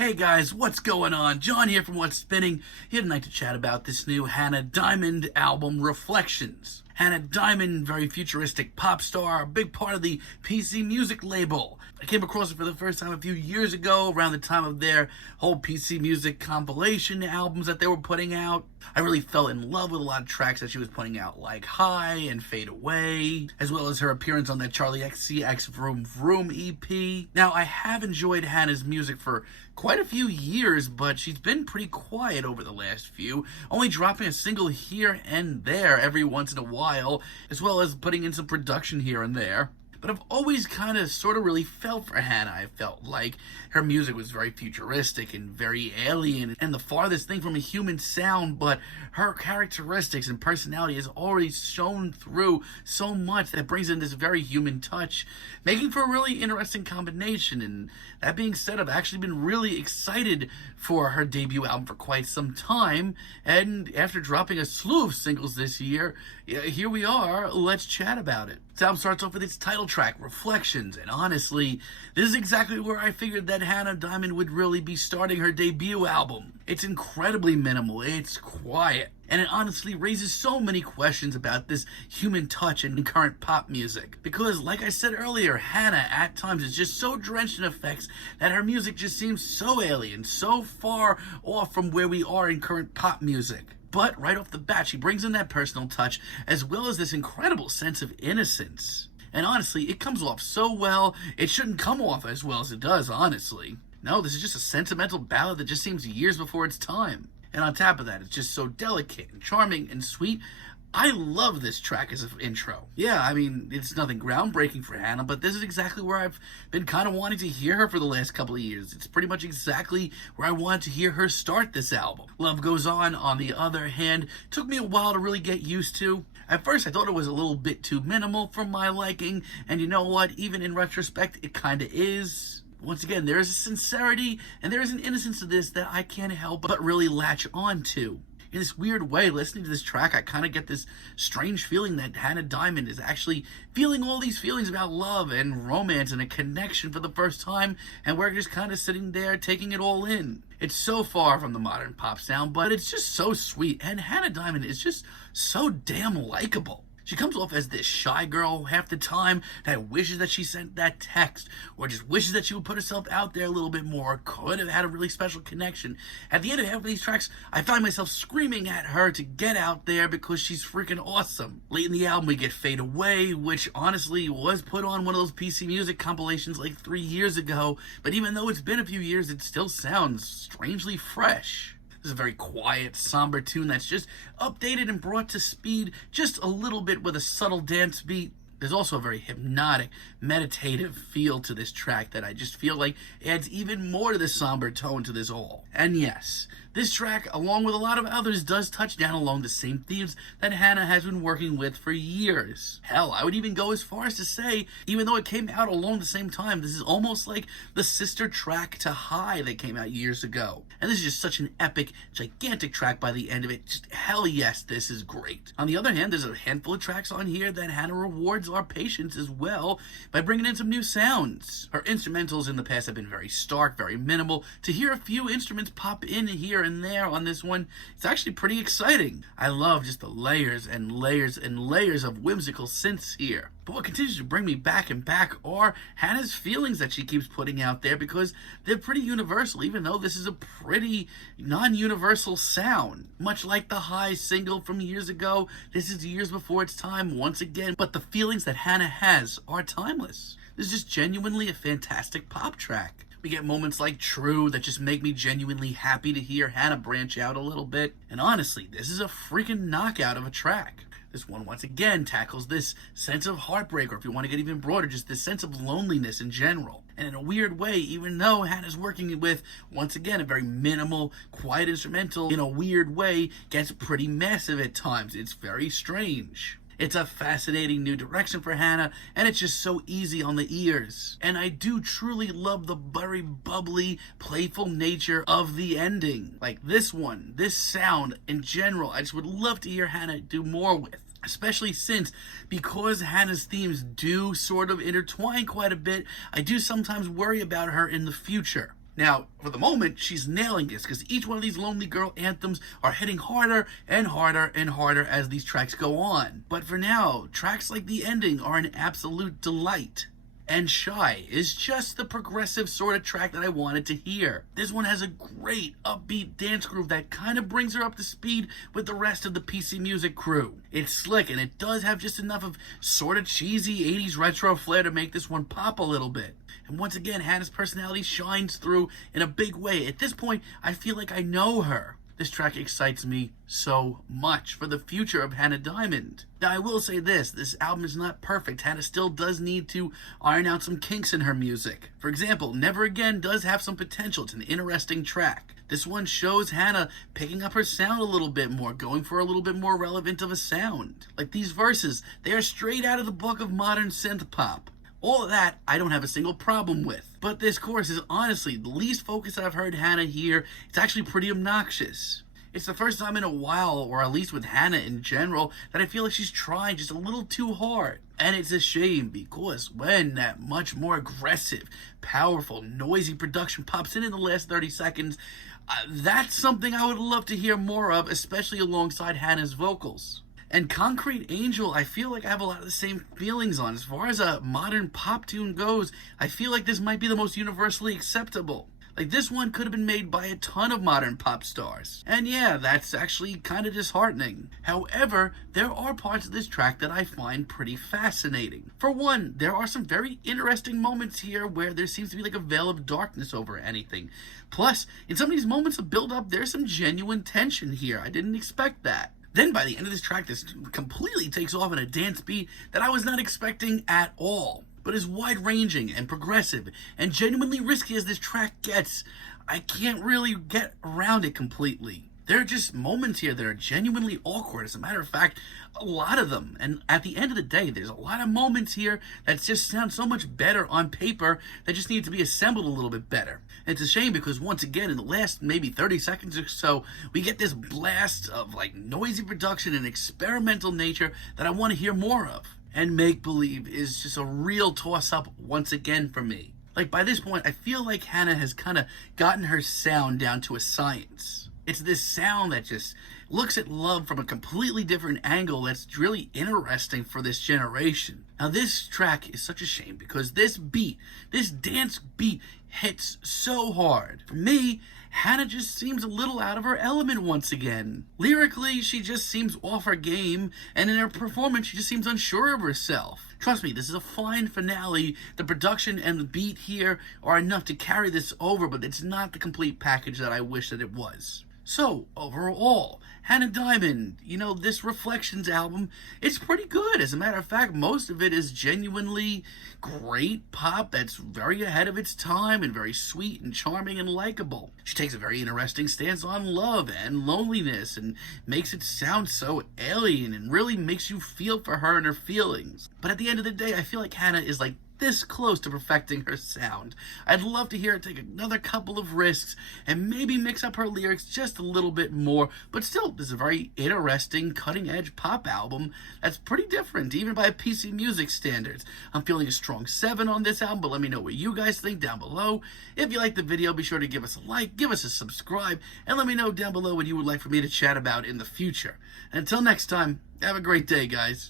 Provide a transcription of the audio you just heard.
Hey guys, what's going on? John here from What's Spinning, here tonight to chat about this new Hannah Diamond album, Reflections. Hannah Diamond, very futuristic pop star, a big part of the PC Music label. I came across it for the first time a few years ago, around the time of their whole PC Music compilation albums that they were putting out. I really fell in love with a lot of tracks that she was putting out, like High and Fade Away, as well as her appearance on that Charlie XCX Vroom Vroom EP. Now, I have enjoyed Hannah's music for quite a few years, but she's been pretty quiet over the last few, only dropping a single here and there every once in a while, as well as putting in some production here and there. But I've always kind of sort of really felt for Hannah. I felt like her music was very futuristic and very alien and the farthest thing from a human sound, but her characteristics and personality has already shown through so much that brings in this very human touch, making for a really interesting combination. And that being said, I've actually been really excited for her debut album for quite some time, and after dropping a slew of singles this year, here we are. Let's chat about it. The album starts off with its title track, Reflections, and honestly, this is exactly where I figured that Hannah Diamond would really be starting her debut album. It's incredibly minimal, it's quiet, and it honestly raises so many questions about this human touch in current pop music. Because, like I said earlier, Hannah at times is just so drenched in effects that her music just seems so alien, so far off from where we are in current pop music. But right off the bat, she brings in that personal touch, as well as this incredible sense of innocence. And honestly, it comes off so well, it shouldn't come off as well as it does, honestly. No, this is just a sentimental ballad that just seems years before its time. And on top of that, it's just so delicate and charming and sweet. I love this track as an intro. Yeah, I mean, it's nothing groundbreaking for Hannah, but this is exactly where I've been kind of wanting to hear her for the last couple of years. It's pretty much exactly where I wanted to hear her start this album. Love Goes On the other hand, took me a while to really get used to. At first, I thought it was a little bit too minimal for my liking, and you know what? Even in retrospect, it kind of is. Once again, there is a sincerity and there is an innocence to this that I can't help but really latch on to. In this weird way, listening to this track, I kind of get this strange feeling that Hannah Diamond is actually feeling all these feelings about love and romance and a connection for the first time, and we're just kind of sitting there taking it all in. It's so far from the modern pop sound, but it's just so sweet, and Hannah Diamond is just so damn likable. She comes off as this shy girl half the time that wishes that she sent that text, or just wishes that she would put herself out there a little bit more, could have had a really special connection. At the end of half of these tracks, I find myself screaming at her to get out there because she's freaking awesome. Late in the album, we get Fade Away, which honestly was put on one of those PC Music compilations like 3 years ago, but even though it's been a few years, it still sounds strangely fresh. This is a very quiet, somber tune that's just updated and brought to speed just a little bit with a subtle dance beat. There's also a very hypnotic, meditative feel to this track that I just feel like adds even more to the somber tone to this all. And yes, this track, along with a lot of others, does touch down along the same themes that Hannah has been working with for years. Hell, I would even go as far as to say, even though it came out along the same time, this is almost like the sister track to High that came out years ago. And this is just such an epic, gigantic track by the end of it. Just hell yes, this is great. On the other hand, there's a handful of tracks on here that Hannah rewards our patience as well by bringing in some new sounds. Her instrumentals in the past have been very stark, very minimal. To hear a few instruments pop in here and there on this one, it's actually pretty exciting. I love just the layers and layers and layers of whimsical synths here. But what continues to bring me back and back are Hannah's feelings that she keeps putting out there, because they're pretty universal, even though this is a pretty non-universal sound. Much like the High single from years ago, this is years before its time once again, but the feelings that Hannah has are timeless. This is just genuinely a fantastic pop track. We get moments like True that just make me genuinely happy to hear Hannah branch out a little bit. And honestly, this is a freaking knockout of a track. This one, once again, tackles this sense of heartbreak, or if you want to get even broader, just this sense of loneliness in general. And in a weird way, even though Hannah's working with, once again, a very minimal, quiet instrumental, in a weird way, gets pretty massive at times. It's very strange. It's a fascinating new direction for Hannah, and it's just so easy on the ears. And I do truly love the very bubbly, playful nature of the ending. Like this one, this sound in general, I just would love to hear Hannah do more with. Especially since, because Hannah's themes do sort of intertwine quite a bit, I do sometimes worry about her in the future. Now, for the moment, she's nailing this because each one of these Lonely Girl anthems are hitting harder and harder and harder as these tracks go on. But for now, tracks like the ending are an absolute delight. And Shy is just the progressive sort of track that I wanted to hear. This one has a great upbeat dance groove that kind of brings her up to speed with the rest of the PC Music crew. It's slick and it does have just enough of sort of cheesy 80s retro flair to make this one pop a little bit. And once again, Hannah's personality shines through in a big way. At this point, I feel like I know her. This track excites me so much for the future of Hannah Diamond. Now, I will say this album is not perfect. Hannah still does need to iron out some kinks in her music. For example, Never Again does have some potential. It's an interesting track. This one shows Hannah picking up her sound a little bit more, going for a little bit more relevant of a sound. Like these verses, they are straight out of the book of modern synth pop. All of that, I don't have a single problem with. But this chorus is honestly the least focused I've heard Hannah here. It's actually pretty obnoxious. It's the first time in a while, or at least with Hannah in general, that I feel like she's trying just a little too hard. And it's a shame because when that much more aggressive, powerful, noisy production pops in the last 30 seconds, that's something I would love to hear more of, especially alongside Hannah's vocals. And Concrete Angel, I feel like I have a lot of the same feelings on. As far as a modern pop tune goes, I feel like this might be the most universally acceptable. Like, this one could have been made by a ton of modern pop stars. And yeah, that's actually kind of disheartening. However, there are parts of this track that I find pretty fascinating. For one, there are some very interesting moments here where there seems to be like a veil of darkness over anything. Plus, in some of these moments of build-up, there's some genuine tension here. I didn't expect that. Then by the end of this track, this completely takes off in a dance beat that I was not expecting at all. But as wide-ranging and progressive and genuinely risky as this track gets, I can't really get around it completely. There are just moments here that are genuinely awkward. As a matter of fact, a lot of them. And at the end of the day, there's a lot of moments here that just sound so much better on paper that just need to be assembled a little bit better. And it's a shame because once again, in the last maybe 30 seconds or so, we get this blast of like noisy production and experimental nature that I want to hear more of. And Make Believe is just a real toss-up once again for me. Like by this point, I feel like Hannah has kind of gotten her sound down to a science. It's this sound that just looks at love from a completely different angle that's really interesting for this generation. Now this track is such a shame because this beat, this dance beat, hits so hard. For me, Hannah just seems a little out of her element once again. Lyrically, she just seems off her game, and in her performance, she just seems unsure of herself. Trust me, this is a fine finale. The production and the beat here are enough to carry this over, but it's not the complete package that I wish that it was. So, overall, Hannah Diamond, this Reflections album, it's pretty good. As a matter of fact, most of it is genuinely great pop that's very ahead of its time and very sweet and charming and likable. She takes a very interesting stance on love and loneliness and makes it sound so alien and really makes you feel for her and her feelings. But at the end of the day, I feel like Hannah is like this close to perfecting her sound. I'd love to hear her take another couple of risks and maybe mix up her lyrics just a little bit more, but still, this is a very interesting, cutting-edge pop album that's pretty different, even by PC Music standards. I'm feeling a strong 7 on this album, but let me know what you guys think down below. If you liked the video, be sure to give us a like, give us a subscribe, and let me know down below what you would like for me to chat about in the future. Until next time, have a great day, guys.